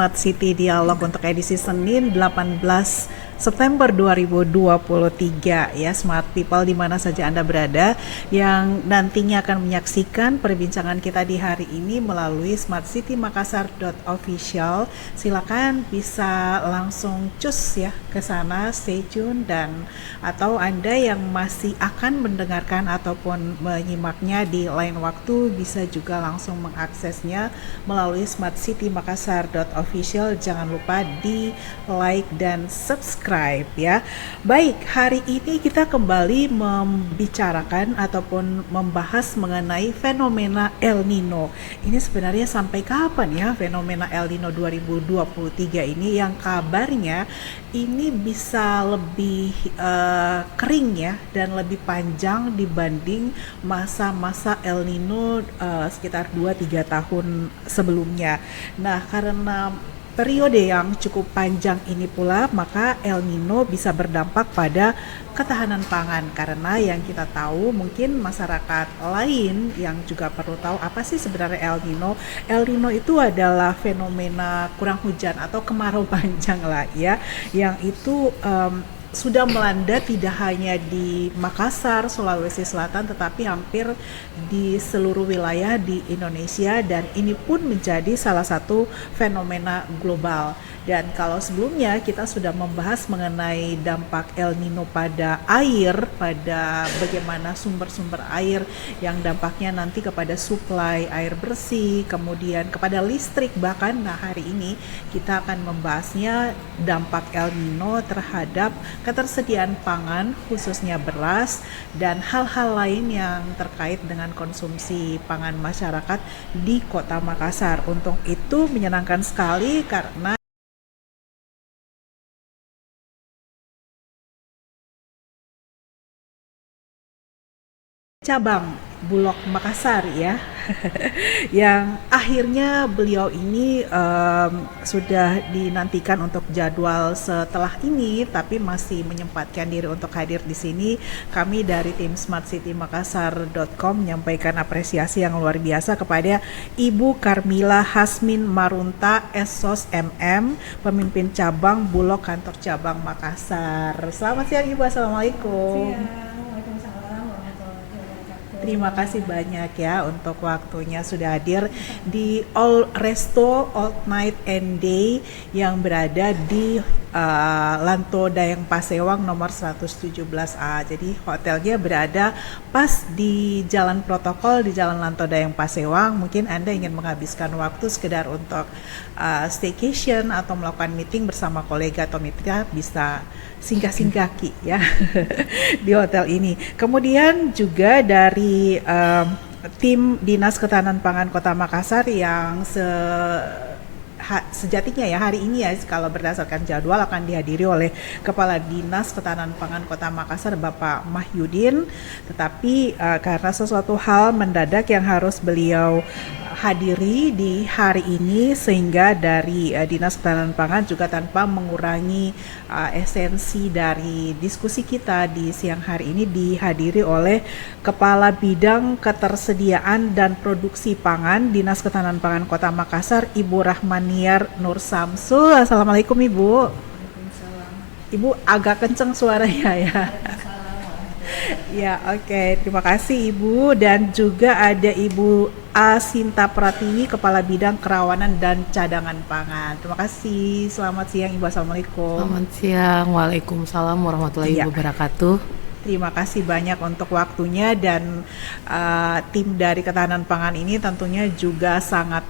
Smart City Dialog untuk edisi Senin 18 September 2023 ya, Smart People di mana saja Anda berada yang nantinya akan menyaksikan perbincangan kita di hari ini melalui smartcitymakassar.official. Silakan bisa langsung cus ya ke sana, stay tune, dan atau Anda yang masih akan mendengarkan ataupun menyimaknya di lain waktu bisa juga langsung mengaksesnya melalui smartcitymakassar.official. Jangan lupa di like dan subscribe ya. Baik, hari ini kita kembali membicarakan ataupun membahas mengenai fenomena El Nino. Ini sebenarnya sampai kapan ya fenomena El Nino 2023 ini, yang kabarnya ini bisa lebih kering ya dan lebih panjang dibanding masa-masa El Nino sekitar 2-3 tahun sebelumnya. Nah, karena periode yang cukup panjang ini pula, maka El Nino bisa berdampak pada ketahanan pangan. Karena yang kita tahu, mungkin masyarakat lain yang juga perlu tahu apa sih sebenarnya El Nino. El Nino itu adalah fenomena kurang hujan atau kemarau panjang lah ya, yang itu sudah melanda tidak hanya di Makassar, Sulawesi Selatan, tetapi hampir di seluruh wilayah di Indonesia, dan ini pun menjadi salah satu fenomena global. Dan kalau sebelumnya kita sudah membahas mengenai dampak El Nino pada air, pada bagaimana sumber-sumber air yang dampaknya nanti kepada suplai air bersih, kemudian kepada listrik bahkan. Nah, hari ini kita akan membahasnya dampak El Nino terhadap ketersediaan pangan, khususnya beras, dan hal-hal lain yang terkait dengan konsumsi pangan masyarakat di Kota Makassar. Untuk itu menyenangkan sekali karena cabang Bulog Makassar ya, yang akhirnya beliau ini sudah dinantikan untuk jadwal setelah ini, tapi masih menyempatkan diri untuk hadir di sini. Kami dari tim smartcitymakassar.com menyampaikan apresiasi yang luar biasa kepada Ibu Karmila Hasmin Marunta SOS MM, pemimpin cabang Bulog kantor cabang Makassar. Selamat siang Ibu, assalamualaikum. Siang, Waalaikumsalam warahmatullahi wabarakatuh. Terima kasih banyak ya untuk waktunya sudah hadir di All Resto All Night and Day yang berada di Lanto Dayang Pasewang nomor 117A. Jadi hotelnya berada pas di Jalan Protokol di Jalan Lanto Dayang Pasewang. Mungkin Anda ingin menghabiskan waktu sekedar untuk staycation atau melakukan meeting bersama kolega atau mitra, bisa singgah-singgaki ya di hotel ini. Kemudian juga dari tim Dinas Ketahanan Pangan Kota Makassar yang sejatinya ya hari ini ya, kalau berdasarkan jadwal akan dihadiri oleh Kepala Dinas Ketahanan Pangan Kota Makassar Bapak Mahyudin, tetapi karena sesuatu hal mendadak yang harus beliau hadiri di hari ini, sehingga dari Dinas Ketahanan Pangan juga tanpa mengurangi esensi dari diskusi kita di siang hari ini dihadiri oleh Kepala Bidang Ketersediaan dan Produksi Pangan Dinas Ketahanan Pangan Kota Makassar, Ibu Rahmaniar Nur Samsul. Assalamualaikum Ibu. Waalaikumsalam. Ibu agak kenceng suaranya ya. Waalaikumsalam warahmatullahi Ya, wabarakatuh. oke. Terima kasih Ibu. Dan juga ada Ibu Asinta Pratiwi, Kepala Bidang Kerawanan dan Cadangan Pangan. Terima kasih. Selamat siang Ibu. Assalamualaikum. Selamat siang, Waalaikumsalam warahmatullahi Iya, wabarakatuh. terima kasih banyak untuk waktunya, dan tim dari Ketahanan Pangan ini tentunya juga sangat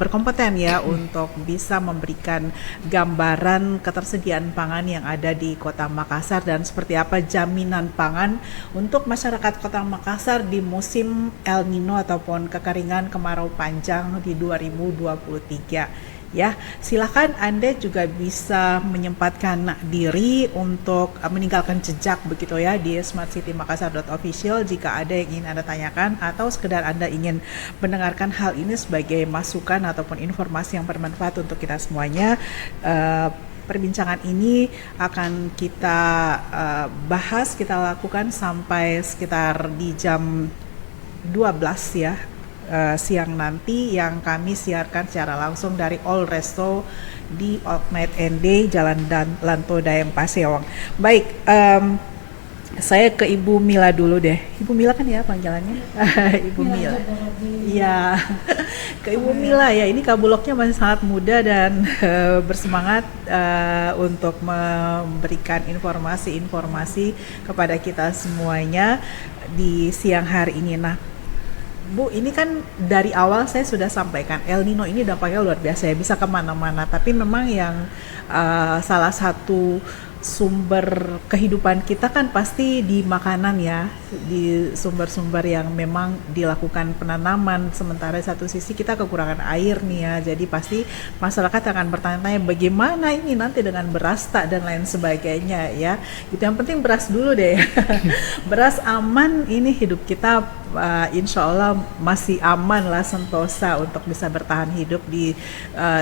berkompeten ya untuk bisa memberikan gambaran ketersediaan pangan yang ada di Kota Makassar dan seperti apa jaminan pangan untuk masyarakat Kota Makassar di musim El Nino ataupun kekeringan kemarau panjang di 2023. Ya, silakan Anda juga bisa menyempatkan diri untuk meninggalkan jejak begitu ya di smartcitymakassar.official jika ada yang ingin Anda tanyakan atau sekedar Anda ingin mendengarkan hal ini sebagai masukan ataupun informasi yang bermanfaat untuk kita semuanya. Perbincangan ini akan kita bahas, kita lakukan sampai sekitar di jam 12 ya, siang nanti yang kami siarkan secara langsung dari All Resto di Old Night and Day Jalan Lanto Dayang Pasewang. Baik, saya ke Ibu Mila dulu deh. Ibu Mila kan ya panggilannya? Ibu Mila. Iya, ke Ibu Mila ya. Ini Kabuloknya masih sangat muda dan bersemangat untuk memberikan informasi-informasi kepada kita semuanya di siang hari ini. Nah, Bu, ini kan dari awal saya sudah sampaikan El Nino ini dampaknya luar biasa ya, bisa kemana-mana. Tapi memang yang salah satu sumber kehidupan kita kan pasti di makanan ya, di sumber-sumber yang memang dilakukan penanaman. Sementara di satu sisi kita kekurangan air nih ya, jadi pasti masyarakat akan bertanya-tanya bagaimana ini nanti dengan beras tak dan lain sebagainya ya. Itu yang penting beras dulu deh. Beras aman, ini hidup kita insya Allah masih aman lah, sentosa untuk bisa bertahan hidup di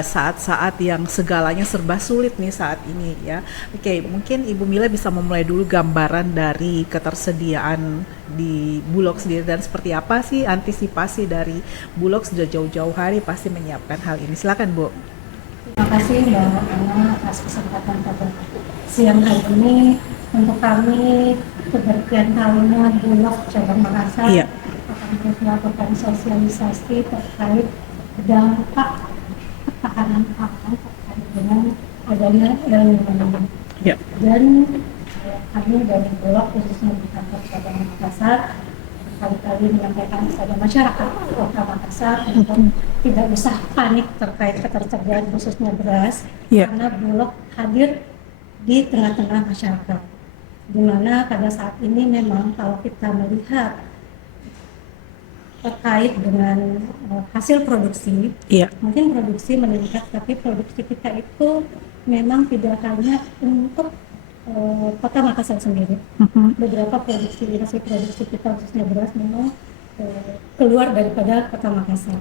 saat-saat yang segalanya serba sulit nih saat ini ya. Oke, mungkin Ibu Mila bisa memulai dulu gambaran dari ketersediaan di Bulog sendiri dan seperti apa sih antisipasi dari Bulog sudah jauh-jauh hari pasti menyiapkan hal ini. Silakan Bu. Terima kasih Mbak Ana atas kesempatan pada siang hari ini. Untuk kami keberkian kalinya Bulog Cabang Makassar akan terus melakukan sosialisasi terkait dampak ketahanan pangan terkait dengan adanya El Nino. Dan kami dari Bulog khususnya di kantor Cabang Makassar kali-kali menyampaikan kepada masyarakat Kota Makassar untuk tidak usah panik terkait ketersediaan khususnya beras, karena Bulog hadir di tengah-tengah masyarakat, di mana pada saat ini memang kalau kita melihat terkait dengan hasil produksi, mungkin produksi meningkat, tapi produksi kita itu memang tidak hanya untuk Kota Makassar sendiri. Beberapa hasil produksi kita khususnya beras memang keluar daripada Kota Makassar.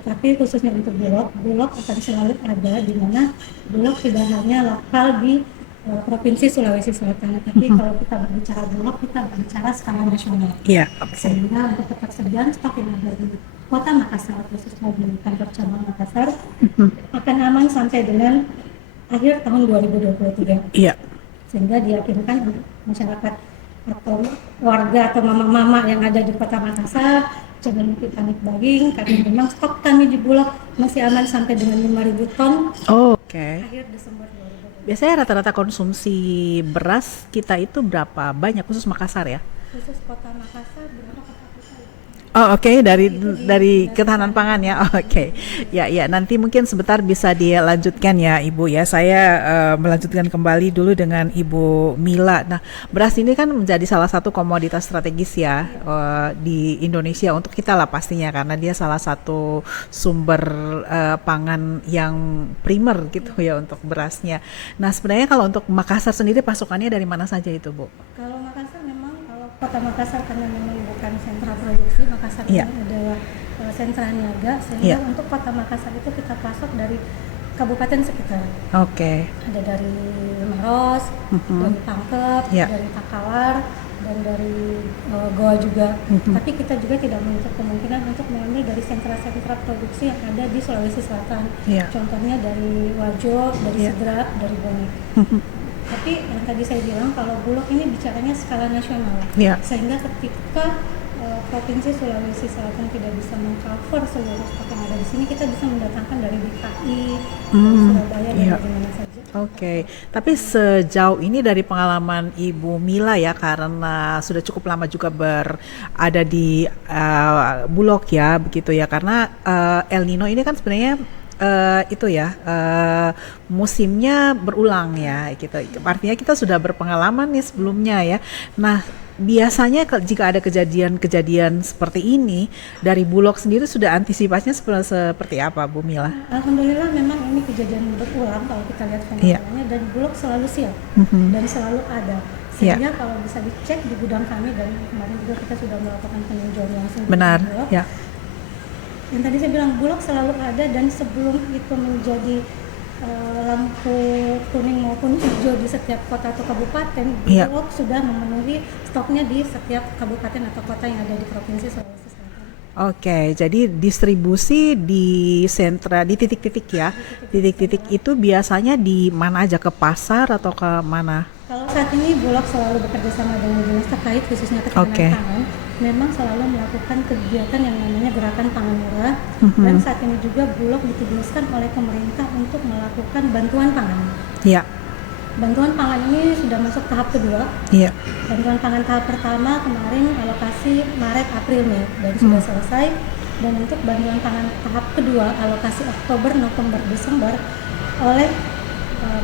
Tapi khususnya untuk Bulog akan selalu ada, di mana Bulog tidak hanya lokal di Provinsi Sulawesi Selatan, tapi kalau kita berbicara Bulog, kita berbicara skala nasional. Sehingga untuk ketersediaan stok yang ada di Kota Makassar, khususnya di kantor cabang Makassar, akan aman sampai dengan akhir tahun 2023. Sehingga diyakinkan masyarakat atau warga atau mama-mama yang ada di Kota Makassar jangan panik buying, karena memang stok kami di Bulog masih aman sampai dengan 5.000 ton akhir Desember 2020. Biasanya rata-rata konsumsi beras kita itu berapa banyak khusus Makassar ya? Khusus Kota Makassar berapa kota kita? Dari ketahanan pangan ya. Ya, nanti mungkin sebentar bisa dilanjutkan ya Ibu ya. Saya melanjutkan kembali dulu dengan Ibu Mila. Nah, beras ini kan menjadi salah satu komoditas strategis ya di Indonesia untuk kita lah pastinya, karena dia salah satu sumber pangan yang primer gitu ya untuk berasnya. Nah, sebenarnya kalau untuk Makassar sendiri pasokannya dari mana saja itu Bu? Kalau Makassar memang, kalau Kota Makassar karena memang bukan sentra produksi, Makassar ini adalah sentra niaga, sehingga untuk Kota Makassar itu kita pasok dari kabupaten sekitar. Ada dari Maros, dari Pangkep, dari Takalar, dan dari Goa juga. Tapi kita juga tidak menutup kemungkinan untuk mengambil dari sentra-sentra produksi yang ada di Sulawesi Selatan. Contohnya dari Wajo, dari Sidrap, dari Bonek. Tapi yang tadi saya bilang, kalau Bulog ini bicaranya skala nasional, sehingga ketika Provinsi Sulawesi Selatan tidak bisa mengcover seluruh stok yang ada di sini, kita bisa mendatangkan dari DKI, Surabaya, dan dari mana saja. Tapi sejauh ini dari pengalaman Ibu Mila ya, karena sudah cukup lama juga berada di Bulog ya, begitu ya, karena El Nino ini kan sebenarnya musimnya berulang ya gitu. Artinya kita sudah berpengalaman nih sebelumnya ya. Nah, biasanya jika ada kejadian seperti ini dari Bulog sendiri sudah antisipasinya seperti apa Bu Mila? Alhamdulillah memang ini kejadian berulang kalau kita lihat fenomenanya, dan Bulog selalu siap dan selalu ada. Sehingga kalau bisa dicek di gudang kami, dan kemarin juga kita sudah melakukan peninjauan langsung di Bulog. Yang tadi saya bilang Bulog selalu ada, dan sebelum itu menjadi lampu kuning maupun hijau di setiap kota atau kabupaten, Bulog sudah memenuhi stoknya di setiap kabupaten atau kota yang ada di Provinsi Sulawesi Selatan. Oke, jadi distribusi di sentra, di titik-titik ya. Titik-titik itu biasanya di mana aja, ke pasar atau ke mana? Kalau saat ini Bulog selalu bekerja sama dengan dinas terkait khususnya ketahanan Oke. pangan, memang selalu melakukan kegiatan yang namanya gerakan pangan murah dan saat ini juga Bulog ditugaskan oleh pemerintah untuk melakukan bantuan pangan. Iya, Bantuan pangan ini sudah masuk tahap kedua. iya. Bantuan pangan tahap pertama kemarin alokasi Maret, April, Mei dan sudah selesai. Dan untuk bantuan pangan tahap kedua alokasi Oktober, November, Desember oleh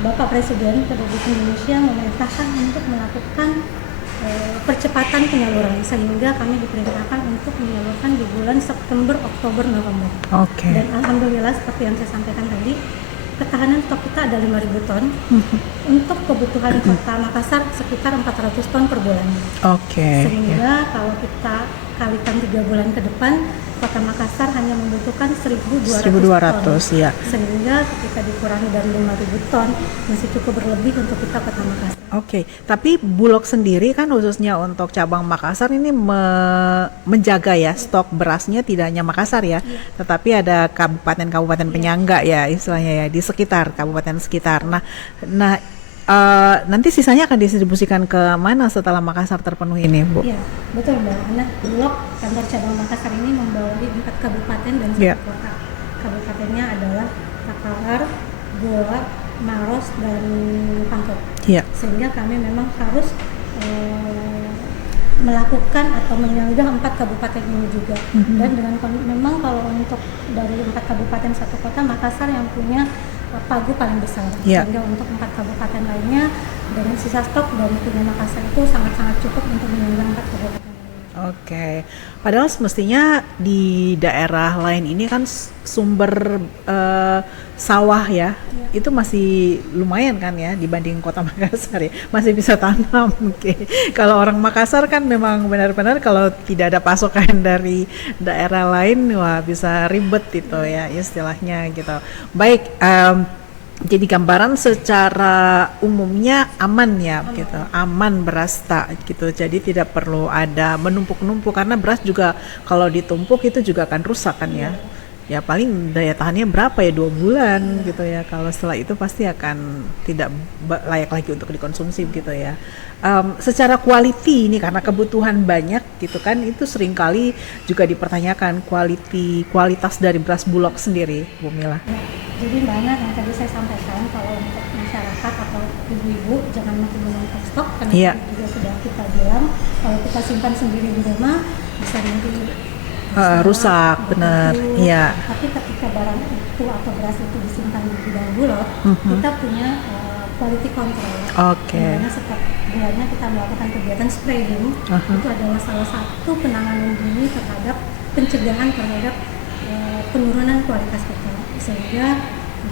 Bapak Presiden Republik Indonesia memerintahkan untuk melakukan percepatan penyaluran sehingga kami diperintahkan untuk menyalurkan di bulan September, Oktober, November. Oke. Dan alhamdulillah seperti yang saya sampaikan tadi, ketahanan stok kita ada 5.000 ton. Untuk kebutuhan Kota Makassar sekitar 400 ton per bulan. Oke. Sehingga kalau kita kalikan 3 bulan ke depan, Kota Makassar hanya membutuhkan 1.200 ton. 1.200 ya. Sehingga ketika dikurangi dari 5.000 ton, masih cukup berlebih untuk kita Kota Makassar. Oke, tapi Bulog sendiri kan khususnya untuk cabang Makassar ini menjaga ya stok berasnya tidak hanya Makassar ya, tetapi ada kabupaten-kabupaten penyangga ya istilahnya ya di sekitar kabupaten sekitar. Nah, nanti sisanya akan didistribusikan ke mana setelah Makassar terpenuhi ini, Bu? Iya, betul Mbak. Karena Bulog kantor cabang Makassar ini membawahi 4 kabupaten dan 1 Iya. kota. Kabupatennya adalah Takalar, Goa, Maros, dan Pangkep. Iya. Sehingga kami memang harus melakukan atau menyanggah 4 kabupaten ini juga. Dan dengan memang kalau untuk dari 4 kabupaten 1 kota, Makassar yang punya pagu paling besar. Iya. Sehingga untuk 4 kabupaten lainnya dengan sisa stok dari punya Makassar itu sangat-sangat cukup untuk menyanggah 4 kabupaten lainnya. Oke, padahal semestinya di daerah lain ini kan sumber sawah ya, itu masih lumayan kan ya dibanding Kota Makassar ya, masih bisa tanam. Oke, kalau orang Makassar kan memang benar-benar kalau tidak ada pasokan dari daerah lain, wah bisa ribet itu ya istilahnya gitu. Baik. Jadi gambaran secara umumnya aman ya gitu, aman beras tak gitu. Jadi tidak perlu ada menumpuk-numpuk karena beras juga kalau ditumpuk itu juga akan rusak kan ya. Ya paling daya tahannya berapa ya 2 bulan gitu ya. Kalau setelah itu pasti akan tidak layak lagi untuk dikonsumsi gitu ya. Secara quality ini karena kebutuhan banyak gitu kan itu seringkali juga dipertanyakan kualitas dari beras Bulog sendiri, Bu Mila. Jadi Mbak Ana yang tadi saya sampaikan kalau untuk masyarakat atau ibu-ibu jangan makin menumpuk stok karena Iya. tadi juga sudah kita bilang kalau kita simpan sendiri di rumah bisa nanti Rusak, benar. begitu. Iya. Tapi ketika barang itu atau beras itu disimpan di gudang Bulog, kita punya quality control. Oke. Dimana setiap bulannya kita melakukan kegiatan spraying. Itu adalah salah satu penanganan dini terhadap pencegahan terhadap penurunan kualitas kita. Sehingga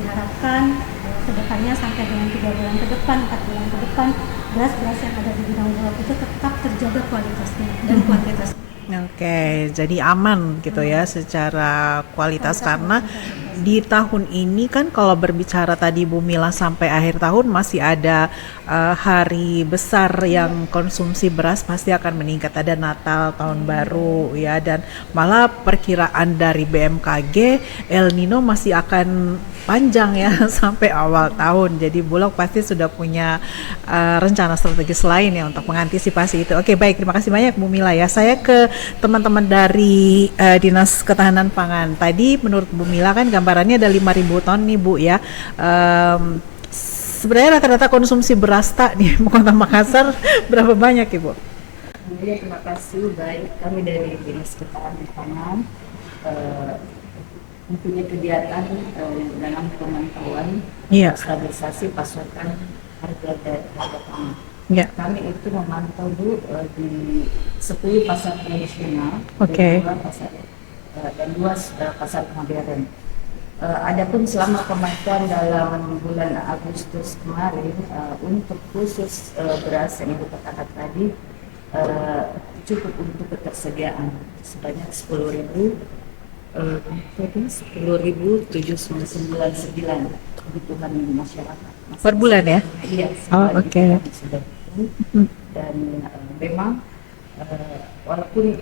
diharapkan kedepannya sampai dengan 3 bulan ke depan, 4 bulan ke depan, beras-beras yang ada di gudang Bulog itu tetap terjaga kualitasnya dan kuantitasnya. Oke, jadi aman gitu ya secara kualitas karena di tahun ini kan kalau berbicara tadi Bu Mila sampai akhir tahun masih ada hari besar yang konsumsi beras pasti akan meningkat, ada Natal, tahun baru ya, dan malah perkiraan dari BMKG El Nino masih akan panjang ya sampai awal tahun. Jadi Bulog pasti sudah punya rencana strategis lain ya untuk mengantisipasi itu. Oke, baik, terima kasih banyak Bu Mila ya. Saya ke teman-teman dari Dinas Ketahanan Pangan. Tadi menurut Bu Mila kan gambarannya ada 5.000 ton nih Bu ya. Sebenarnya rata-rata konsumsi beras tak di Kota Makassar berapa banyak Ibu? Ya, terima kasih. Baik, kami dari Dinas Ketahanan Pangan mempunyai kegiatan dalam pemantauan Iya. stabilisasi pasokan harga pangan. Ya. Kami itu memantau dulu di 10 pasar tradisional Oke. dan 2 pasar modern. Adapun selama pemantauan dalam bulan Agustus kemarin untuk khusus beras yang Ibu katakan tadi cukup untuk ketersediaan sebanyak 10.799 kebutuhan masyarakat. Per bulan ya? Iya. Oh, oke. Sudah itu. Dan memang walaupun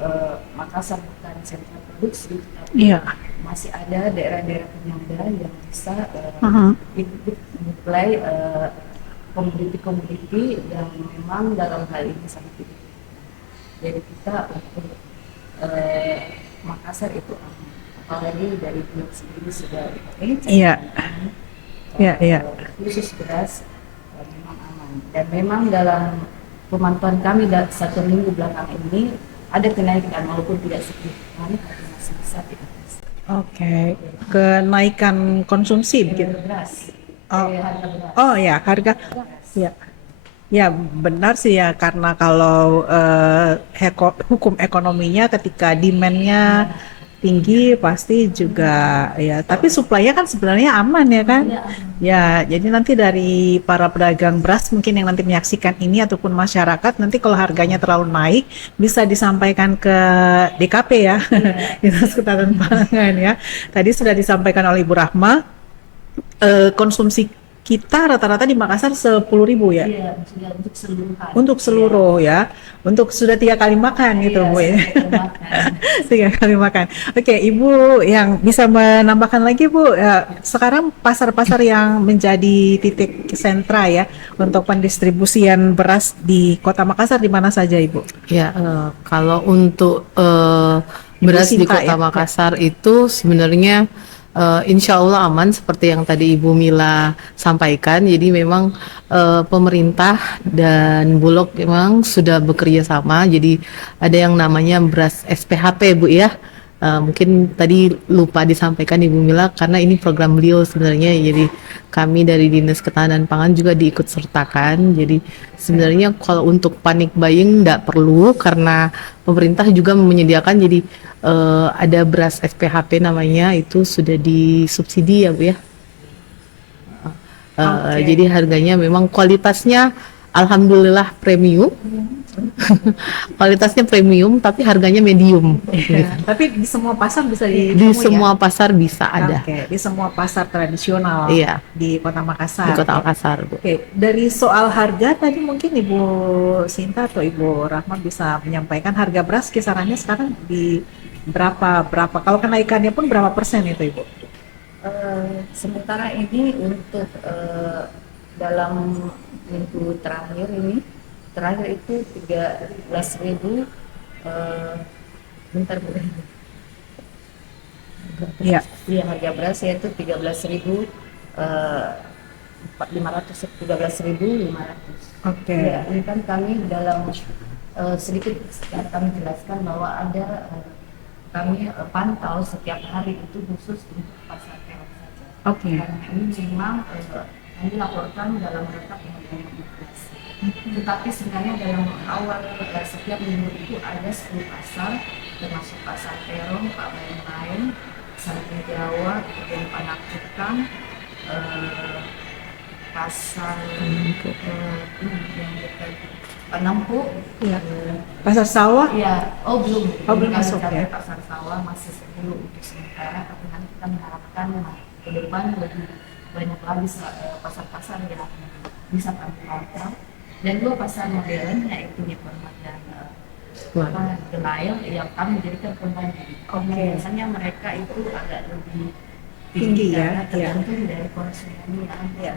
Makassar bukan sentra produksi, tapi Iya. masih ada daerah-daerah penyangga yang bisa Mhm. ikut mensuplai komoditi-komoditi yang memang dalam hal ini sangat dibutuhkan. Jadi kita untuk Makassar itu aman. Apalagi dari Bulog sendiri sudah Iya. Iya, iya. khusus beras memang aman. Dan memang dalam pemantauan kami satu minggu belakang ini ada kenaikan walaupun tidak signifikan, tapi masih bisa diatasi. Oke. Kenaikan konsumsi begitu. Beras, Oh. harga beras. Oh ya, harga. Ya. Ya benar sih ya, karena kalau hukum ekonominya ketika demand-nya tinggi pasti juga ya, tapi supply-nya kan sebenarnya aman ya kan? Ya, jadi nanti dari para pedagang beras mungkin yang nanti menyaksikan ini ataupun masyarakat, nanti kalau harganya terlalu naik bisa disampaikan ke DKP ya, Dinas Ketahanan Pangan ya. Tadi sudah disampaikan oleh Ibu Rahma, konsumsi kita rata-rata di Makassar 10.000 ya. Iya, sudah untuk seluruhan. Untuk seluruh ya, untuk sudah 3 kali makan gitu Bu ya. Sudah termakan. 3 kali makan. Oke, Ibu yang bisa menambahkan lagi Bu, sekarang pasar-pasar yang menjadi titik sentra ya untuk pendistribusian beras di Kota Makassar di mana saja Ibu? Ya, kalau untuk Ibu beras di Sinta, Kota ya? Makassar itu sebenarnya insya Allah aman seperti yang tadi Ibu Mila sampaikan. Jadi memang pemerintah dan Bulog memang sudah bekerja sama. Jadi ada yang namanya beras SPHP Bu ya. Mungkin tadi lupa disampaikan Ibu Mila karena ini program beliau sebenarnya. Jadi kami dari Dinas Ketahanan Pangan juga diikut sertakan. Jadi sebenarnya kalau untuk panik buying tidak perlu karena pemerintah juga menyediakan. Jadi ada beras SPHP namanya, itu sudah disubsidi ya Bu ya. Oke. Jadi harganya memang kualitasnya alhamdulillah premium. Kualitasnya premium tapi harganya medium. Tapi di semua pasar bisa Di ditemui semua ya? pasar bisa ada. Oke, di semua pasar tradisional Iya. di Kota Makassar. Di Kota ya. Makassar Bu. Oke, dari soal harga tadi mungkin Ibu Sinta atau Ibu Rahma bisa menyampaikan harga beras kisarannya sekarang di berapa? Kalau kenaikannya pun berapa persen itu Ibu? Sementara ini untuk dalam minggu terakhir itu 13.000 bentar Bu. Iya. Iya, harga beras yaitu 13.500. Oke. Ya, ini kan kami dalam sedikit kami jelaskan bahwa ada kami pantau setiap hari itu khusus untuk pasar terong saja. Oke. Karena ini memang kami laporkan dalam rangka pengendalian inflasi. Tetapi sebenarnya dalam awal setiap minggu itu ada 10 pasar, termasuk pasar terong, Pak lain, Samping Jawa, kemudian Panakukang, pasar yang dekat Panampu, Iya. Pasar sawah? iya, belum. Oh, belum Kami masuk, capai ya. pasar sawah masih 10 untuk sementara, tapi nanti kita mengharapkan ke depan lebih banyak lagi pasar-pasar yang bisa kami pantau. Dan 2 pasar modern yaitu Nyepormat dan Delail yang kami jadikan pembanding. Oke. Biasanya mereka itu agak lebih Tinggi ya, karena tergantung dari konsumennya. Iya.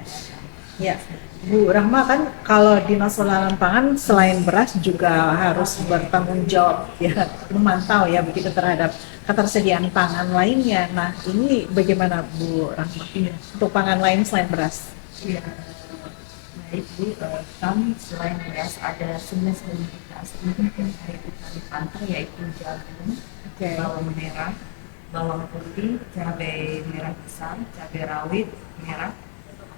Ya, Bu Rahma, kan kalau Dinas Ketahanan Pangan selain beras juga harus bertanggung jawab ya, memantau ya begitu terhadap ketersediaan pangan lainnya. Nah, ini bagaimana Bu Rahma? Untuk pangan lain selain beras? Iya. Baik Bu, kami selain beras ada 11 komoditas yang kita dipantau yaitu jagung, Oke. bawang merah, bawang putih, cabai merah besar, cabai rawit merah,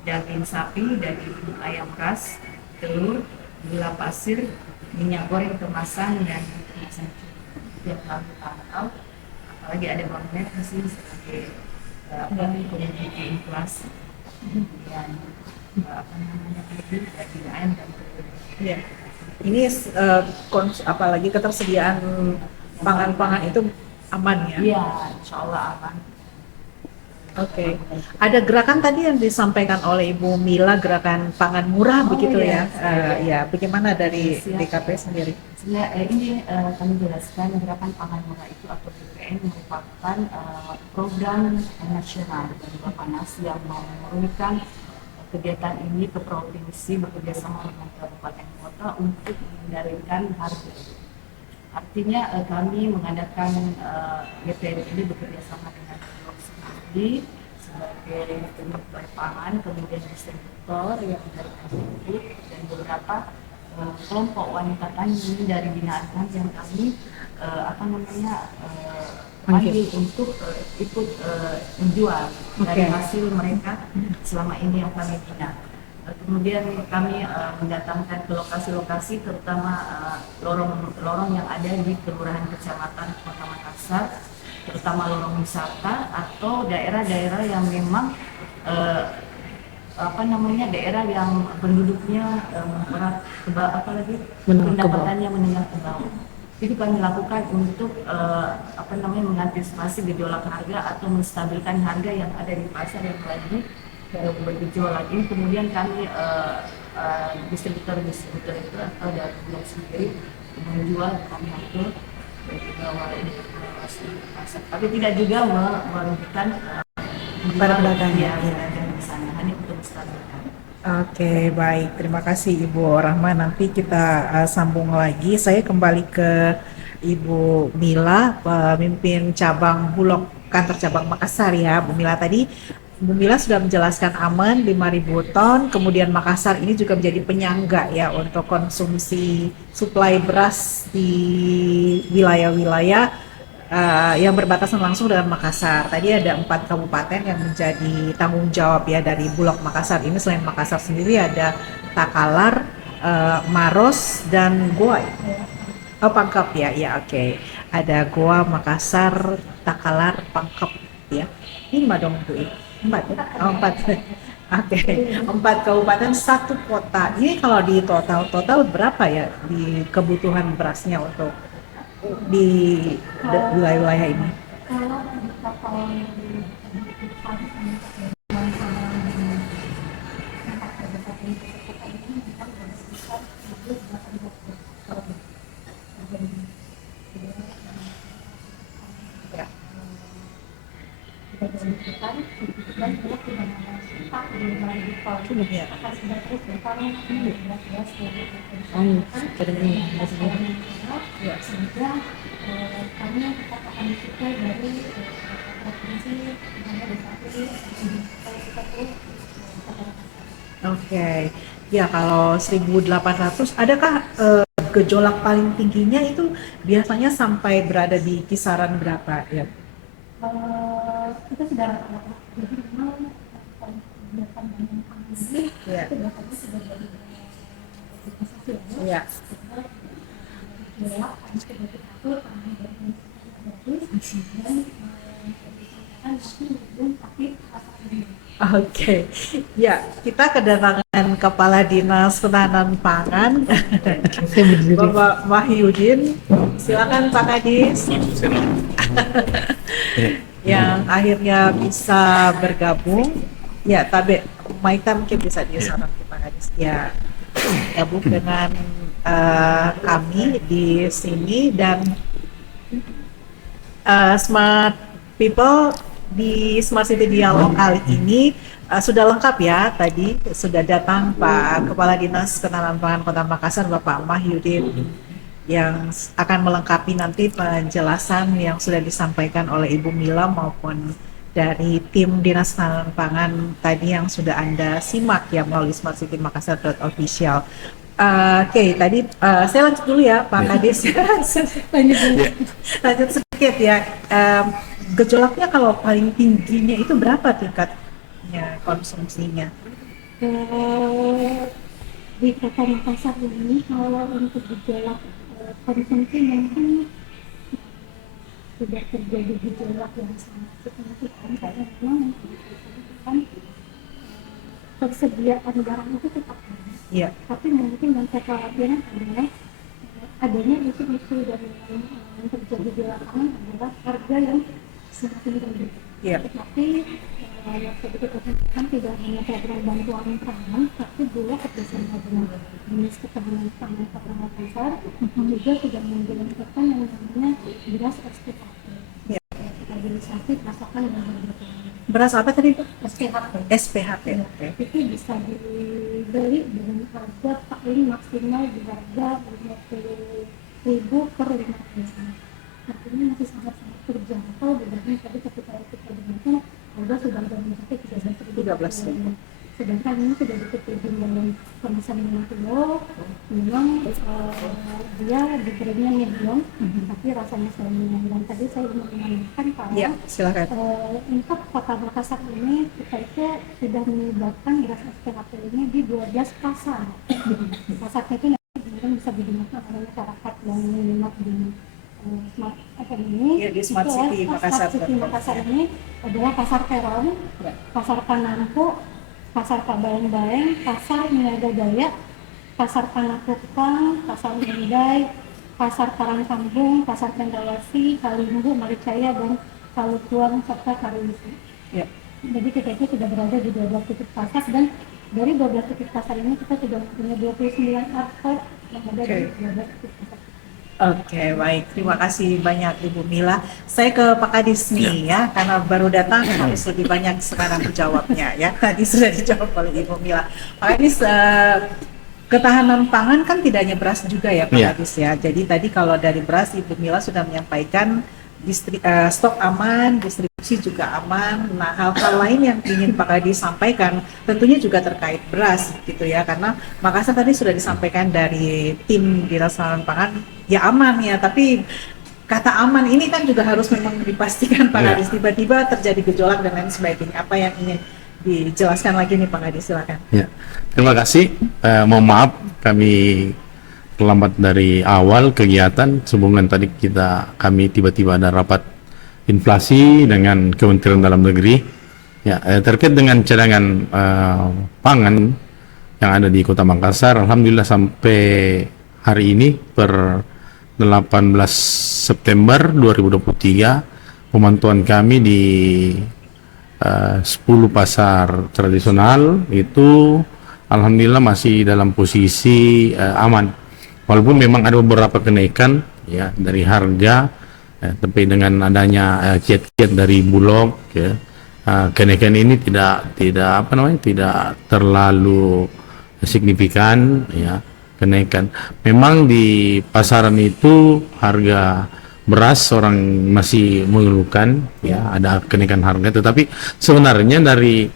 daging sapi, daging ayam ras, telur, gula pasir, minyak goreng kemasan, dan kemasan yang kami pantau. Apalagi ada bawang merah di sini sebagai komoditi inflasi. Kemudian daging ayam dan telur. Iya. Ini apalagi ketersediaan pangan-pangan itu aman ya? Iya, insya Allah aman. Oke. Ada gerakan tadi yang disampaikan oleh Ibu Mila, gerakan pangan murah begitu ya. Ya, bagaimana dari DKP sendiri? Ini kami jelaskan gerakan pangan murah itu atau GPM merupakan program nasional dari Bappenas yang menurunkan kegiatan ini ke provinsi bekerjasama dengan kabupaten kota untuk mengendalikan harga. Artinya kami mengadakan GPM ini bekerjasama dengan Bulog sendiri sebagai penyuplai pangan, kemudian distributor yang dari Kemdikbud dan beberapa kelompok wanita tani dari binaan yang kami panggil untuk ikut menjual dari hasil mereka selama ini yang kami bina. Kemudian kami mendatangkan ke lokasi-lokasi terutama lorong-lorong yang ada di kelurahan kecamatan Kota Makassar, terutama lorong wisata atau daerah-daerah yang memang daerah yang penduduknya berat pendapatannya menengah ke bawah. Itu kami lakukan untuk mengantisipasi gejolak harga atau menstabilkan harga yang ada di pasar yang lagi bergejolak ini. Kemudian kami distributor itu atau dari Bulog sendiri menjual kami atur dari bawah pasar. Tapi tidak juga merugikan Para pedagang ya di sana, hanya untuk menstabilkan. Oke, baik. Terima kasih Ibu Rahma. Nanti kita sambung lagi. Saya kembali ke Ibu Mila, pemimpin cabang Bulog kantor cabang Makassar ya. Bu Mila tadi, Bu Mila sudah menjelaskan aman 5.000 ton, kemudian Makassar ini juga menjadi penyangga ya untuk konsumsi suplai beras di wilayah-wilayah yang berbatasan langsung dengan Makassar. Tadi ada 4 kabupaten yang menjadi tanggung jawab ya dari Bulog Makassar ini. Selain Makassar sendiri ada Takalar, Maros, dan Goa. Oh, Pangkep ya, ya oke. Ada Goa, Makassar, Takalar, Pangkep ya. 5 dong Bu. 4 ya? Oh, 4. Oke, 4 kabupaten, 1 kota. Ini kalau di total berapa ya di kebutuhan berasnya untuk di wilayah-wilayah ini? Kalau di kapal sehingga kami tetap akan disuplai dari provinsi Oke, ya kalau 1.800, adakah gejolak paling tingginya itu biasanya sampai berada di kisaran berapa ya? kita sudah jadi memang Ya. Ya. Oke, ya kita kedatangan Kepala Dinas Ketahanan Pangan, Bapak Mahyudin. Silakan Pak Kadis, yang akhirnya bisa bergabung. Ya, Tabe, Maita mungkin bisa disaran ke Pak Kadis. Ya, gabung dengan kami di sini dan Smart People di Smart City Dialog kali ini sudah lengkap ya. Tadi sudah datang Pak Kepala Dinas Ketahanan Pangan Kota Makassar, Bapak Mahyudin, yang akan melengkapi nanti penjelasan yang sudah disampaikan oleh Ibu Mila maupun dari tim Dinas Ketahanan Pangan tadi yang sudah Anda simak ya melalui Smart City Makassar .official. Oke, tadi saya lanjut dulu ya Pak Kadis. Lanjut sedikit ya. Gejolaknya kalau paling tingginya itu berapa tingkatnya konsumsinya? Di Kota Makassar ini kalau untuk gejolak konsumsi mungkin tidak terjadi gejolak yang sangat signifikan karena memang persediaan barang itu tetap ada. Iya. Tapi mungkin yang kekhawatiran adalah adanya isu-isu dari yang terjadi di lapangan adalah harga yang semakin tinggi. Iya. Tetapi sedikit kan tidak hanya program bantuan pangan, tapi juga kerjasama dengan Dinas Ketahanan Pangan Kota Makassar juga sudah mengirimkan yang namanya beras SPKP. Ya. Stabilisasi pasokan dan harga. Beras apa tadi Bu? SPHP. SPHP. Ya, Oke. itu bisa dibeli dengan harga paling maksimal di harga 50.000 per 5 kg. Artinya masih sangat-sangat terjangkau dibanding tadi ketika kita dengarkan harga sudah mencapai 13.000. Sedangkan ini sudah diketahui dalam kemasan 5 kilo, memang dia diberinya medium, tapi rasanya selalu. Dan tadi saya ingin menambahkan kalau Ya, silakan. untuk Kota Makassar ini kita itu sudah menyebarkan beras SPHP ini di 12 pasar. Pasarnya itu nanti kemudian bisa digunakan oleh masyarakat yang menyimak di Smart ini. Ya, di Smart City Makassar. Smart City Makassar ini adalah pasar Peron, pasar Panampu, pasar Kabayan-Bayang, pasar Niaga Jaya, pasar Panakukang, pasar Mendai, pasar Karangkambung, pasar Cendrawasih, Kalimbu, Maricaya, dan Kalukuang, serta Kariwisi. Ya. Jadi kita itu sudah berada di 12 titik pasar, dan dari 12 titik pasar ini kita sudah punya 29 outlet yang ada di 12 titik pasar. Oke, baik. Terima kasih banyak Ibu Mila. Saya ke Pak Kadis nih ya, karena baru datang harus lebih banyak sekarang dijawabnya ya. Tadi sudah dijawab oleh Ibu Mila. Pak Kadis, ketahanan pangan kan tidak hanya beras juga ya Pak Kadis ya. Jadi tadi kalau dari beras Ibu Mila sudah menyampaikan stok aman, distribusi juga aman. Nah, hal-hal lain yang ingin Pak Kadis sampaikan tentunya juga terkait beras gitu ya, karena Makassar tadi sudah disampaikan dari tim Dinas Ketahanan Pangan ya aman ya, tapi kata aman ini kan juga harus memang dipastikan Pak Kadis, tiba-tiba terjadi gejolak dan lain sebagainya. Apa yang ingin dijelaskan lagi nih Pak Kadis, silakan. Ya, terima kasih. Mohon maaf kami terlambat dari awal kegiatan. Sehubungan tadi kami tiba-tiba ada rapat inflasi dengan Kementerian Dalam Negeri. Ya, terkait dengan cadangan pangan yang ada di Kota Makassar, alhamdulillah sampai hari ini per 18 September 2023 pemantauan kami di 10 pasar tradisional itu alhamdulillah masih dalam posisi aman. Walaupun memang ada beberapa kenaikan ya dari harga, tapi dengan adanya kiat-kiat dari Bulog ya, kenaikan ini tidak terlalu signifikan ya kenaikan. Memang di pasaran itu harga beras orang masih mengeluhkan ya ada kenaikan harga, tetapi sebenarnya dari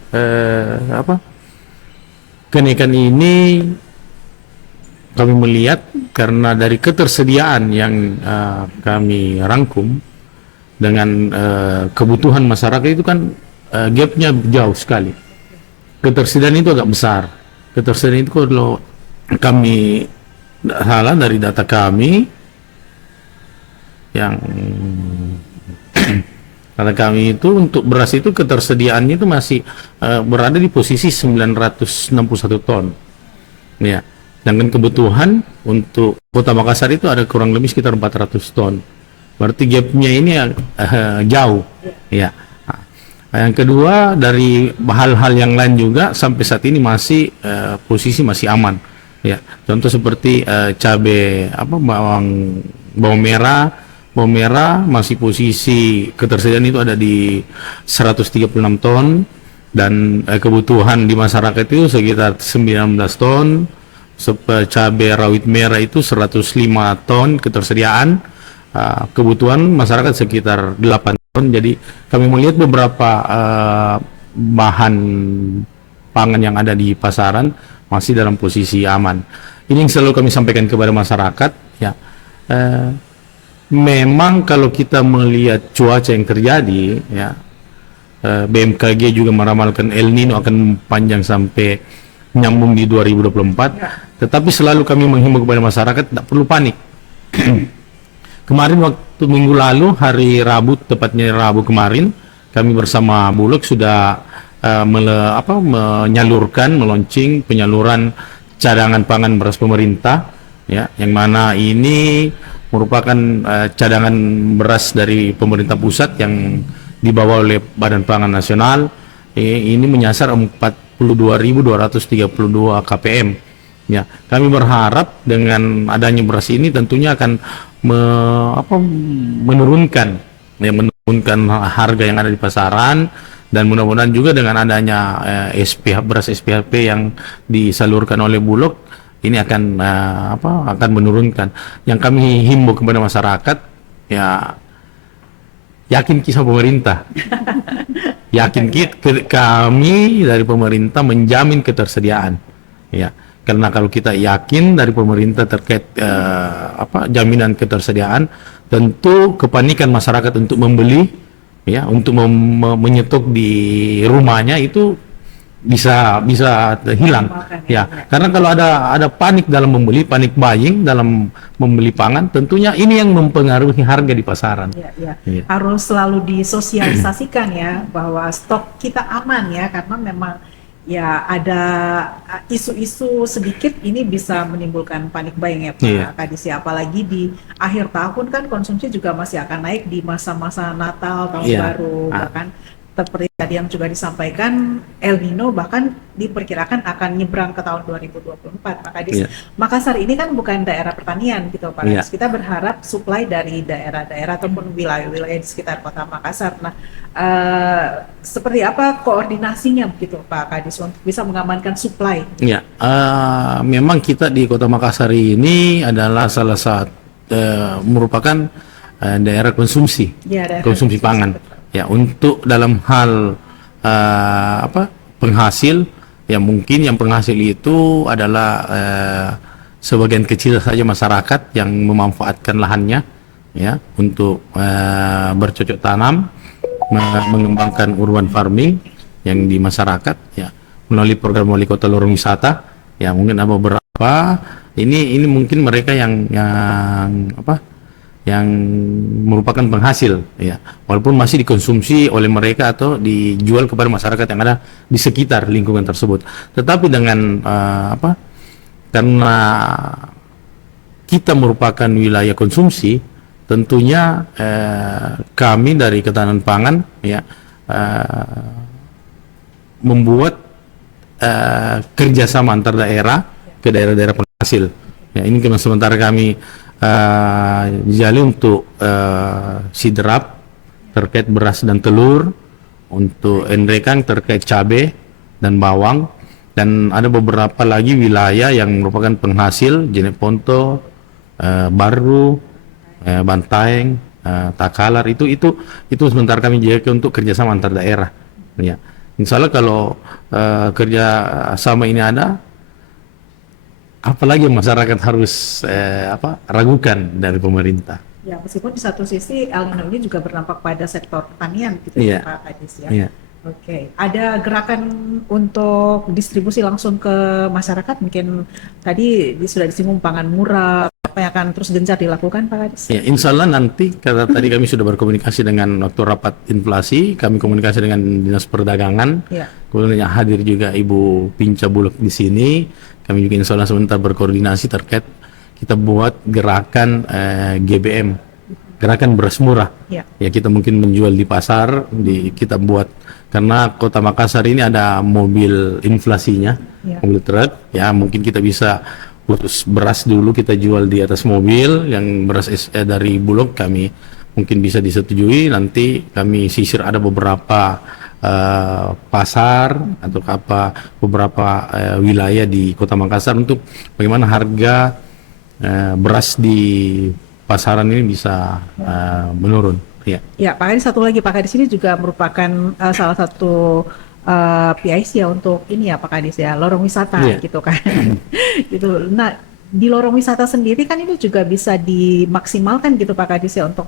kenaikan ini kami melihat karena dari ketersediaan yang kami rangkum dengan kebutuhan masyarakat itu kan gapnya jauh sekali. Ketersediaan itu agak besar. Ketersediaan itu kalau kami salah dari data kami yang kata kami itu untuk beras itu ketersediaannya itu masih berada di posisi 961 ton. Ya. Sedangkan kebutuhan untuk Kota Makassar itu ada kurang lebih sekitar 400 ton. Berarti gapnya ini jauh. Ya. Nah, yang kedua dari hal-hal yang lain juga sampai saat ini masih posisi masih aman. Ya. Contoh seperti cabai bawang merah masih posisi ketersediaan itu ada di 136 ton dan kebutuhan di masyarakat itu sekitar 19 ton. Cabai rawit merah itu 105 ton ketersediaan, kebutuhan masyarakat sekitar 8 ton. Jadi kami melihat beberapa bahan pangan yang ada di pasaran masih dalam posisi aman. Ini yang selalu kami sampaikan kepada masyarakat ya. Memang kalau kita melihat cuaca yang terjadi ya, BMKG juga meramalkan El Nino akan panjang sampai nyambung di 2024. Tetapi selalu kami menghimbau kepada masyarakat tidak perlu panik. Kemarin waktu minggu lalu hari Rabu, tepatnya Rabu kemarin, kami bersama Bulog sudah meluncing penyaluran cadangan pangan beras pemerintah ya, yang mana ini merupakan cadangan beras dari pemerintah pusat yang dibawa oleh Badan Pangan Nasional ini menyasar 42.232 kpm. Ya, kami berharap dengan adanya beras ini tentunya akan menurunkan harga yang ada di pasaran, dan mudah-mudahan juga dengan adanya beras SPHP yang disalurkan oleh Bulog ini akan akan menurunkan. Yang kami himbau kepada masyarakat, ya yakin kisah pemerintah. Yakin kami dari pemerintah menjamin ketersediaan. Ya, karena kalau kita yakin dari pemerintah terkait jaminan ketersediaan, tentu kepanikan masyarakat untuk membeli, ya, untuk menyetok di rumahnya itu bisa hilang. Ya, karena kalau ada panik dalam membeli, panik buying dalam membeli pangan, tentunya ini yang mempengaruhi harga di pasaran. Ya. Harus selalu disosialisasikan ya bahwa stok kita aman ya, karena memang ya ada isu-isu sedikit ini bisa menimbulkan panik buying ya Pak Kadis, apalagi di akhir tahun kan konsumsi juga masih akan naik di masa-masa Natal, tahun baru, bahkan seperti tadi yang juga disampaikan, El Nino bahkan diperkirakan akan nyebrang ke tahun 2024 Pak Kadis. Makassar ini kan bukan daerah pertanian gitu Pak Kadis. Kita berharap supply dari daerah-daerah ataupun wilayah-wilayah di sekitar kota Makassar. Nah, seperti apa koordinasinya begitu Pak Kadis untuk bisa mengamankan supply? Ya, memang kita di kota Makassar ini adalah salah satu merupakan daerah konsumsi, konsumsi pangan. Betul. Ya, untuk dalam hal penghasil, ya mungkin yang penghasil itu adalah sebagian kecil saja masyarakat yang memanfaatkan lahannya, ya, untuk bercocok tanam, mengembangkan urban farming yang di masyarakat, ya, melalui program wali kota lorong wisata. Ya, mungkin ada beberapa ini mungkin mereka yang merupakan penghasil, ya, walaupun masih dikonsumsi oleh mereka atau dijual kepada masyarakat yang ada di sekitar lingkungan tersebut. Tetapi dengan karena kita merupakan wilayah konsumsi, tentunya kami dari Ketahanan Pangan, ya, membuat kerjasama antar daerah ke daerah-daerah penghasil. Ya, ini karena sementara kami jali untuk sidrap terkait beras dan telur, untuk enrekang terkait cabai dan bawang, dan ada beberapa lagi wilayah yang merupakan penghasil Jeneponto, Baru, Bantaeng, Takalar, itu sementara kami jaga untuk kerjasama antar daerah. Ya, insya Allah kalau kerjasama ini ada, apalagi masyarakat harus ragukan dari pemerintah. Ya, meskipun di satu sisi El Nino ini juga berdampak pada sektor pertanian gitu ya Pak Kadis ya. Oke. Ada gerakan untuk distribusi langsung ke masyarakat, mungkin tadi sudah disinggung pangan murah, apa yang akan terus gencar dilakukan Pak Kadis? Ya, insya Allah nanti, karena tadi kami sudah berkomunikasi dengan waktu rapat inflasi, kami komunikasi dengan Dinas Perdagangan, kemudian hadir juga Ibu Pinca Bulog di sini. Kami juga insya Allah sebentar berkoordinasi terkait kita buat gerakan GBM, gerakan beras murah. Ya, kita mungkin menjual di pasar, kita buat, karena kota Makassar ini ada mobil inflasinya, mobil truk. Ya, mungkin kita bisa khusus beras dulu kita jual di atas mobil, yang beras dari Bulog kami mungkin bisa disetujui. Nanti kami sisir ada beberapa pasar atau beberapa wilayah di kota Makassar untuk bagaimana harga beras di pasaran ini bisa menurun. Ya, Pak Kadis, satu lagi Pak Kadis, ini juga merupakan salah satu PIC ya untuk ini ya Pak Kadis ya, lorong wisata gitu kan. Gitu. Nah, di lorong wisata sendiri kan ini juga bisa dimaksimalkan gitu Pak Kadis ya, untuk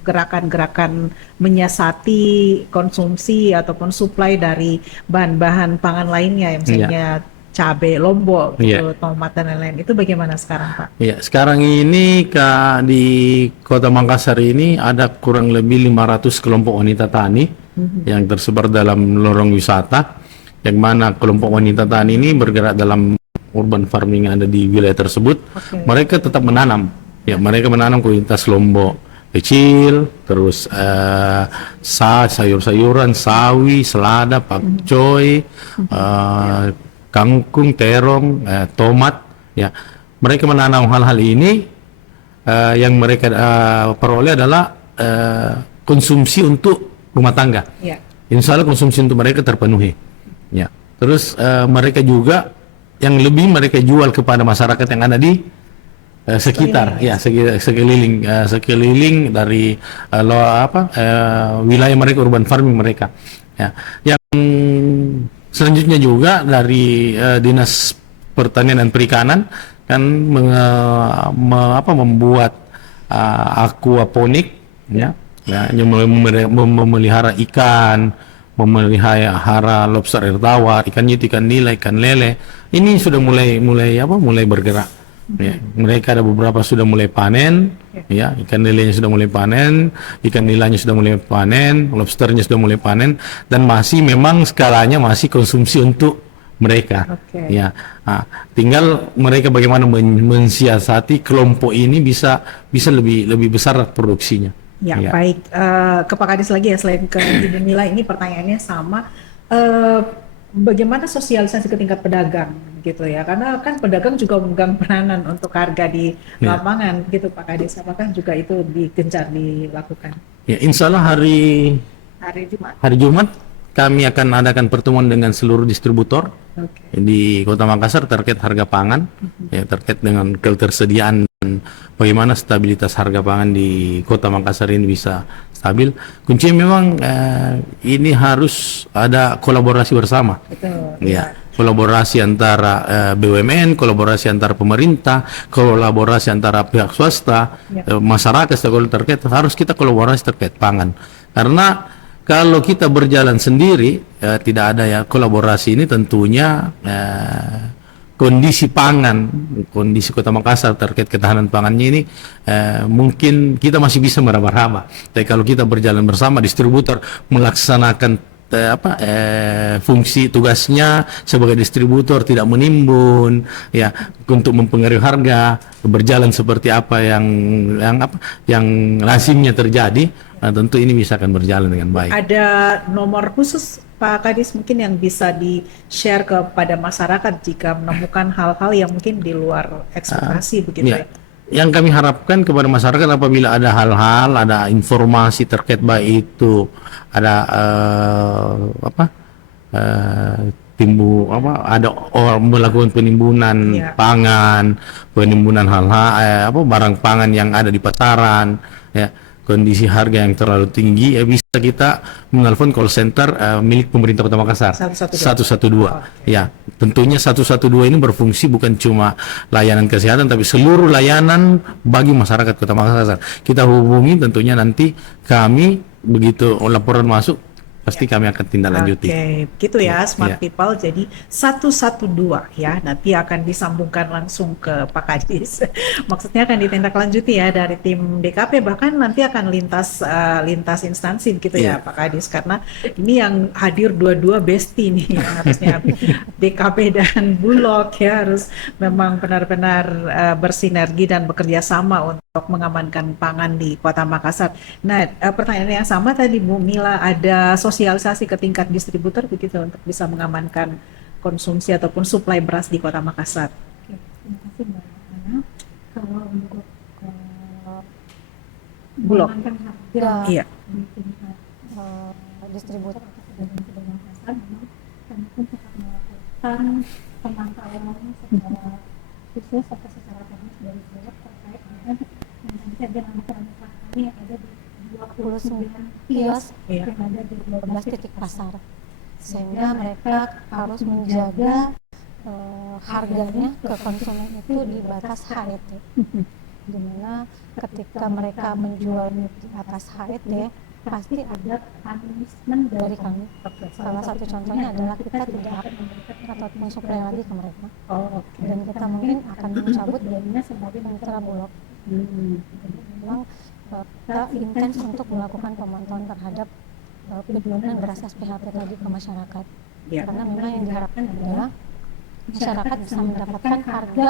gerakan-gerakan menyiasati konsumsi ataupun supply dari bahan-bahan pangan lainnya, yang misalnya cabai, lombok, gitu, tomat dan lain-lain. Itu bagaimana sekarang Pak? Ya, sekarang ini di kota Makassar ini ada kurang lebih 500 kelompok wanita tani yang tersebar dalam lorong wisata, yang mana kelompok wanita tani ini bergerak dalam urban farming yang ada di wilayah tersebut. Mereka tetap menanam, ya, mereka menanam kualitas lombok, kecil, terus sayur-sayuran, sawi, selada, pakcoy, kangkung, terong, tomat. Ya, mereka menanam hal-hal ini, yang mereka peroleh adalah konsumsi untuk rumah tangga. Ya. Insya Allah konsumsi untuk mereka terpenuhi. Ya. Terus mereka juga yang lebih mereka jual kepada masyarakat yang ada di sekitar, ya sekeliling dari wilayah mereka, urban farming mereka. Ya. Yang selanjutnya juga dari Dinas Pertanian dan Perikanan kan membuat aquaponik, ya, yang memelihara ikan, memelihara lobster air tawar, ikan nyet, ikan nila, ikan lele. Ini sudah mulai bergerak. Ya, mereka ada beberapa sudah mulai panen, ya, ikan lelenya sudah mulai panen, ikan nilanya sudah mulai panen, lobsternya sudah mulai panen, dan masih memang skalanya masih konsumsi untuk mereka. Ya, tinggal mereka bagaimana mensiasati kelompok ini bisa lebih besar produksinya. Ya, baik. Ke Pak Kadis lagi ya, selain ke Ibu Mila, ini pertanyaannya sama. Bagaimana sosialisasi ke tingkat pedagang gitu ya? Karena kan pedagang juga memegang peranan untuk harga di lapangan gitu Pak Kadis. Apakah juga itu digencar dilakukan? Ya, insya Allah hari Jumat kami akan adakan pertemuan dengan seluruh distributor di Kota Makassar terkait harga pangan, ya, terkait dengan ketersediaan dan bagaimana stabilitas harga pangan di Kota Makassar ini bisa stabil. Kuncinya memang ini harus ada kolaborasi bersama. Betul. Ya, kolaborasi antara BUMN, kolaborasi antara pemerintah, kolaborasi antara pihak swasta, masyarakat, stakeholder terkait, harus kita kolaborasi terkait pangan. Karena kalau kita berjalan sendiri, tidak ada ya kolaborasi ini, tentunya kondisi pangan, kondisi Kota Makassar terkait ketahanan pangannya ini mungkin kita masih bisa meraba-raba. Tapi kalau kita berjalan bersama, distributor melaksanakan fungsi tugasnya sebagai distributor, tidak menimbun, ya, untuk mempengaruhi harga, berjalan seperti apa yang lazimnya terjadi, tentu ini bisa akan berjalan dengan baik. Ada nomor khusus Pak Kadis mungkin yang bisa di-share kepada masyarakat jika menemukan hal-hal yang mungkin di luar ekspektasi begitu ya? Yang kami harapkan kepada masyarakat, apabila ada hal-hal, ada informasi terkait baik itu ada ada orang melakukan penimbunan pangan, penimbunan hal-hal barang pangan yang ada di pasaran, ya, kondisi harga yang terlalu tinggi, ya, bisa kita menelpon call center milik pemerintah Kota Makassar 112. Ya, tentunya 112 ini berfungsi bukan cuma layanan kesehatan, tapi seluruh layanan bagi masyarakat Kota Makassar. Kita hubungi, tentunya nanti kami begitu laporan masuk pasti kami akan tindak lanjuti. Gitu ya, Smart People. Jadi 112 ya, nanti akan disambungkan langsung ke Pak Kadis. Maksudnya akan ditindaklanjuti ya dari tim DKP, bahkan nanti akan lintas instansi gitu ya Pak Kadis, karena ini yang hadir dua-dua besti nih harusnya DKP dan Bulog ya, harus memang benar-benar bersinergi dan bekerja sama untuk mengamankan pangan di Kota Makassar. Nah, pertanyaan yang sama tadi Bu Mila, ada sosialisasi ke tingkat distributor begitu untuk bisa mengamankan konsumsi ataupun suplai beras di Kota Makassar. Oke, terima kasih Mbak Ana. Kalau untuk Bulog, harga di tingkat distributor atau pedagang pasar, memang kami pun tetap melakukan pemantauan secara khusus atau secara teknis dari Bulog terkait dengan yang tadi saya bilang kami ada di 29 kios yang ada di 12 titik pasar, sehingga mereka harus menjaga harganya ke konsumen itu di batas HET, dimana ketika mereka menjual di atas HET pasti ada punishment dari kami. Salah satu contohnya adalah kita tidak akan memberikan atau mensuplai lagi ke mereka, dan kita mungkin akan mencabut dirinya sebagai mitra Bulog. Jadi memang kita intens untuk melakukan pemantauan terhadap penurunan beras SPHT tadi ke masyarakat, karena memang yang diharapkan adalah masyarakat bisa mendapatkan harga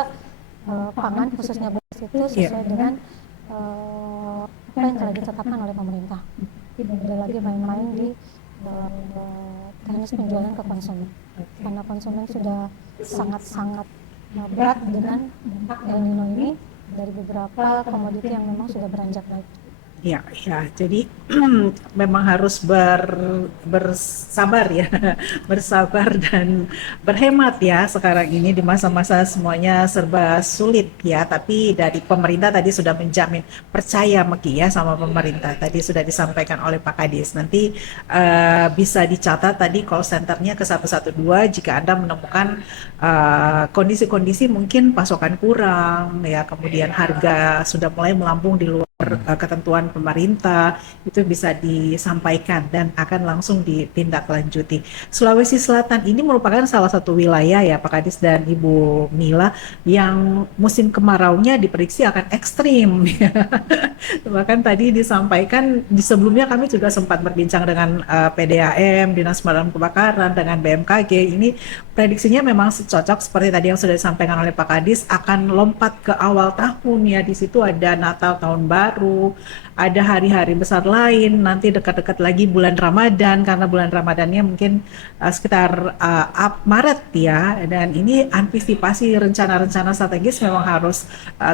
pangan khususnya beras itu sesuai dengan apa yang telah ditetapkan oleh pemerintah. Tidak ada lagi main-main di teknis penjualan ke konsumen, karena konsumen sudah sangat-sangat berat dengan dampak El Nino ini dari beberapa komoditi yang memang sudah beranjak naik. Ya, ya. Jadi memang harus bersabar ya, bersabar dan berhemat ya sekarang ini di masa-masa semuanya serba sulit ya. Tapi dari pemerintah tadi sudah menjamin, percaya Meki ya sama pemerintah. Tadi sudah disampaikan oleh Pak Kadis. Nanti bisa dicatat tadi call centernya ke 112 jika Anda menemukan kondisi-kondisi mungkin pasokan kurang ya, kemudian harga sudah mulai melambung di luar ketentuan pemerintah, itu bisa disampaikan dan akan langsung ditindaklanjuti. Sulawesi Selatan ini merupakan salah satu wilayah ya Pak Kadis dan Ibu Mila yang musim kemaraunya diprediksi akan ekstrim. Bahkan tadi disampaikan di sebelumnya kami juga sempat berbincang dengan PDAM, Dinas Pemadam Kebakaran, dengan BMKG. Ini prediksinya memang cocok seperti tadi yang sudah disampaikan oleh Pak Kadis, akan lompat ke awal tahun ya. Di situ ada Natal, Tahun Baru, ada hari-hari besar lain, nanti dekat-dekat lagi bulan Ramadan, karena bulan Ramadannya mungkin sekitar Maret ya, dan ini antisipasi rencana-rencana strategis memang harus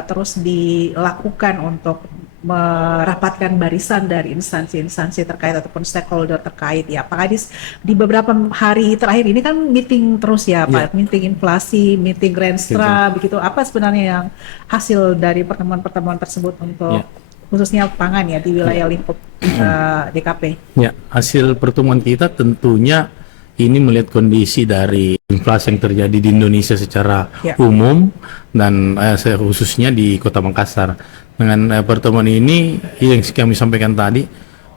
terus dilakukan untuk merapatkan barisan dari instansi-instansi terkait ataupun stakeholder terkait ya. Pak Kadis, di beberapa hari terakhir ini kan meeting terus ya Pak, meeting inflasi, meeting Renstra, begitu. Apa sebenarnya yang hasil dari pertemuan-pertemuan tersebut untuk khususnya pangan ya di wilayah lingkup DKP? Ya, hasil pertemuan kita tentunya ini melihat kondisi dari inflasi yang terjadi di Indonesia secara umum dan khususnya di Kota Makassar. Dengan pertemuan ini yang kami sampaikan tadi,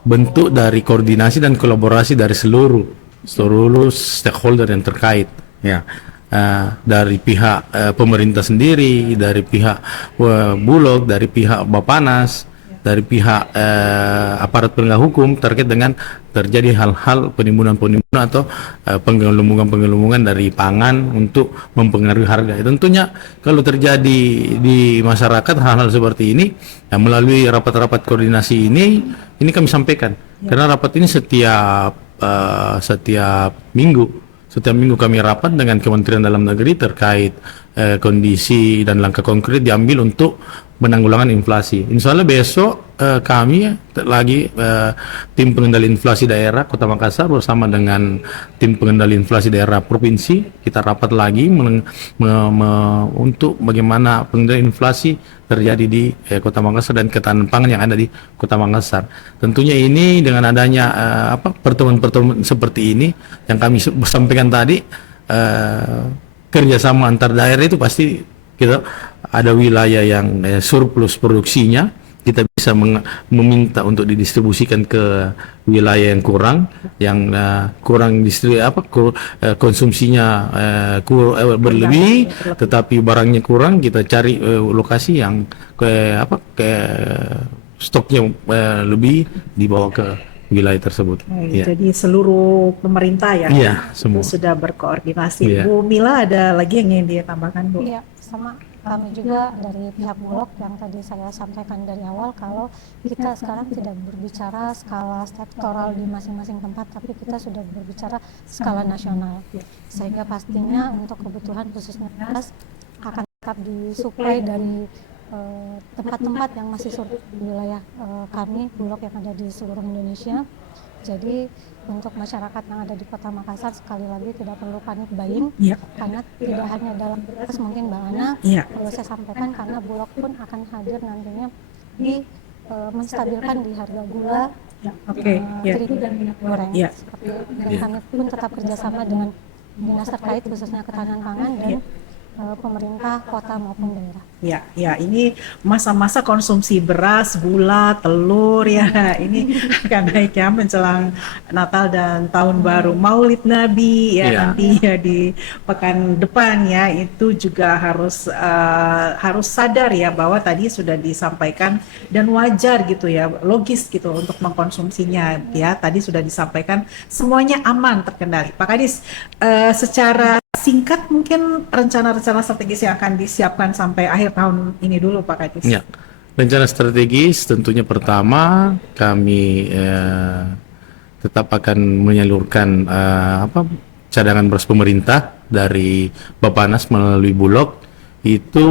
bentuk dari koordinasi dan kolaborasi dari seluruh stakeholder yang terkait ya. Dari pihak pemerintah sendiri, dari pihak Bulog, dari pihak Bapanas, dari pihak aparat penegak hukum terkait dengan terjadi hal-hal penimbunan atau penggelembungan dari pangan untuk mempengaruhi harga. Tentunya kalau terjadi di masyarakat hal-hal seperti ini, ya, melalui rapat-rapat koordinasi ini kami sampaikan. Karena rapat ini setiap minggu kami rapat dengan Kementerian Dalam Negeri terkait kondisi dan langkah konkret diambil untuk menanggulangan inflasi. Insya Allah besok kami lagi tim pengendali inflasi daerah Kota Makassar bersama dengan tim pengendali inflasi daerah provinsi, kita rapat lagi untuk bagaimana pengendalian inflasi terjadi di Kota Makassar dan ketahanan pangan yang ada di Kota Makassar. Tentunya ini dengan adanya pertemuan-pertemuan seperti ini yang kami sampaikan tadi, kerjasama antar daerah itu pasti kita ada wilayah yang surplus produksinya, kita bisa meminta untuk didistribusikan ke wilayah yang kurang konsumsinya berlebih, tetapi barangnya kurang, kita cari lokasi yang stoknya lebih dibawa ke wilayah tersebut. Jadi seluruh pemerintah ya, semua sudah berkoordinasi. Bu Mila, ada lagi yang ingin ditambahkan, Bu? Iya, sama kami juga dari pihak Bulog yang tadi saya sampaikan dari awal, kalau kita sekarang tidak berbicara skala sektoral di masing-masing tempat, tapi kita sudah berbicara skala nasional, sehingga pastinya untuk kebutuhan khususnya beras akan tetap disuplai dari tempat-tempat yang masih surut di wilayah kami Bulog yang ada di seluruh Indonesia. Jadi untuk masyarakat yang ada di Kota Makassar sekali lagi tidak perlu panik buying, karena tidak hanya dalam beras mungkin Mbak Ana, perlu saya sampaikan karena Bulog pun akan hadir nantinya di menstabilkan di harga gula, terigu dan minyak goreng. Seperti itu. Dan kami pun tetap kerjasama dengan dinas terkait khususnya ketahanan pangan dan pemerintah kota maupun daerah. Ya, ini masa-masa konsumsi beras, gula, telur ya, ini akan naik ya menjelang Natal dan Tahun Baru, Maulid Nabi ya, nanti ya di pekan depan ya, itu juga harus sadar ya bahwa tadi sudah disampaikan dan wajar gitu ya, logis gitu untuk mengkonsumsinya ya. Tadi sudah disampaikan semuanya aman, terkendali. Pak Kadis, secara singkat mungkin rencana-rencana strategis yang akan disiapkan sampai akhir tahun ini dulu Pak Kadis. Ya, Rencana strategis tentunya pertama kami tetap akan menyalurkan cadangan beras pemerintah dari Bapanas melalui Bulog, itu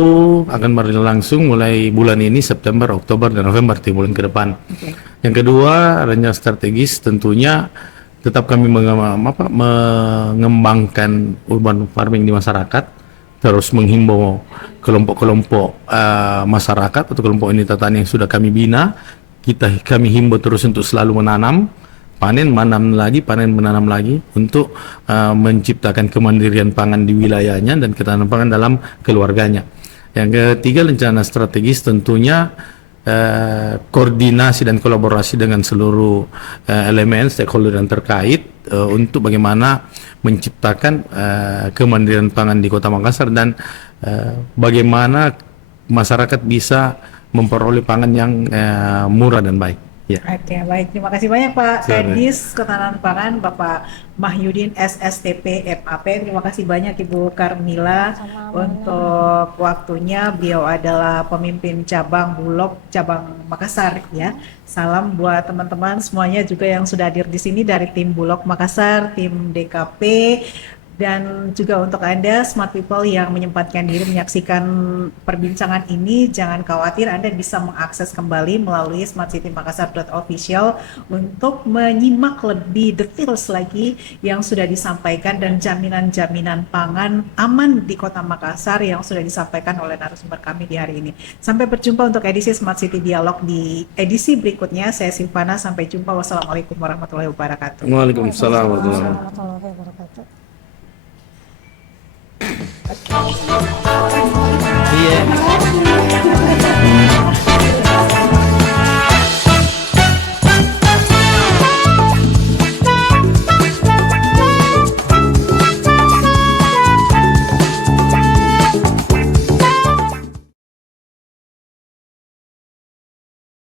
akan berlangsung mulai bulan ini September, Oktober, dan November 3 bulan ke depan. Yang kedua, rencana strategis tentunya tetap kami mengembangkan urban farming di masyarakat, terus menghimbau kelompok-kelompok masyarakat atau kelompok unit tani yang sudah kami bina, kami himbau terus untuk selalu menanam, panen, menanam lagi, panen, menanam lagi, untuk menciptakan kemandirian pangan di wilayahnya dan ketahanan pangan dalam keluarganya. Yang ketiga, rencana strategis tentunya koordinasi dan kolaborasi dengan seluruh elemen stakeholder yang terkait untuk bagaimana menciptakan kemandirian pangan di Kota Makassar dan bagaimana masyarakat bisa memperoleh pangan yang murah dan baik. Ya. Oke, baik. Terima kasih banyak Pak Silakan. Kadis Ketahanan Pangan, Bapak Mahyudin SSTP FAP. Terima kasih banyak Ibu Karmila untuk waktunya. Beliau adalah pemimpin cabang Bulog cabang Makassar ya. Salam buat teman-teman semuanya juga yang sudah hadir di sini dari tim Bulog Makassar, tim DKP, dan juga untuk Anda smart people yang menyempatkan diri menyaksikan perbincangan ini, jangan khawatir, Anda bisa mengakses kembali melalui smartcitymakassar.official untuk menyimak lebih details lagi yang sudah disampaikan dan jaminan-jaminan pangan aman di Kota Makassar yang sudah disampaikan oleh narasumber kami di hari ini. Sampai berjumpa untuk edisi Smart City Dialog di edisi berikutnya. Saya Silvana, sampai jumpa. Wassalamualaikum warahmatullahi wabarakatuh. Waalaikumsalam warahmatullahi wabarakatuh. Warahmatullahi wabarakatuh. Iya.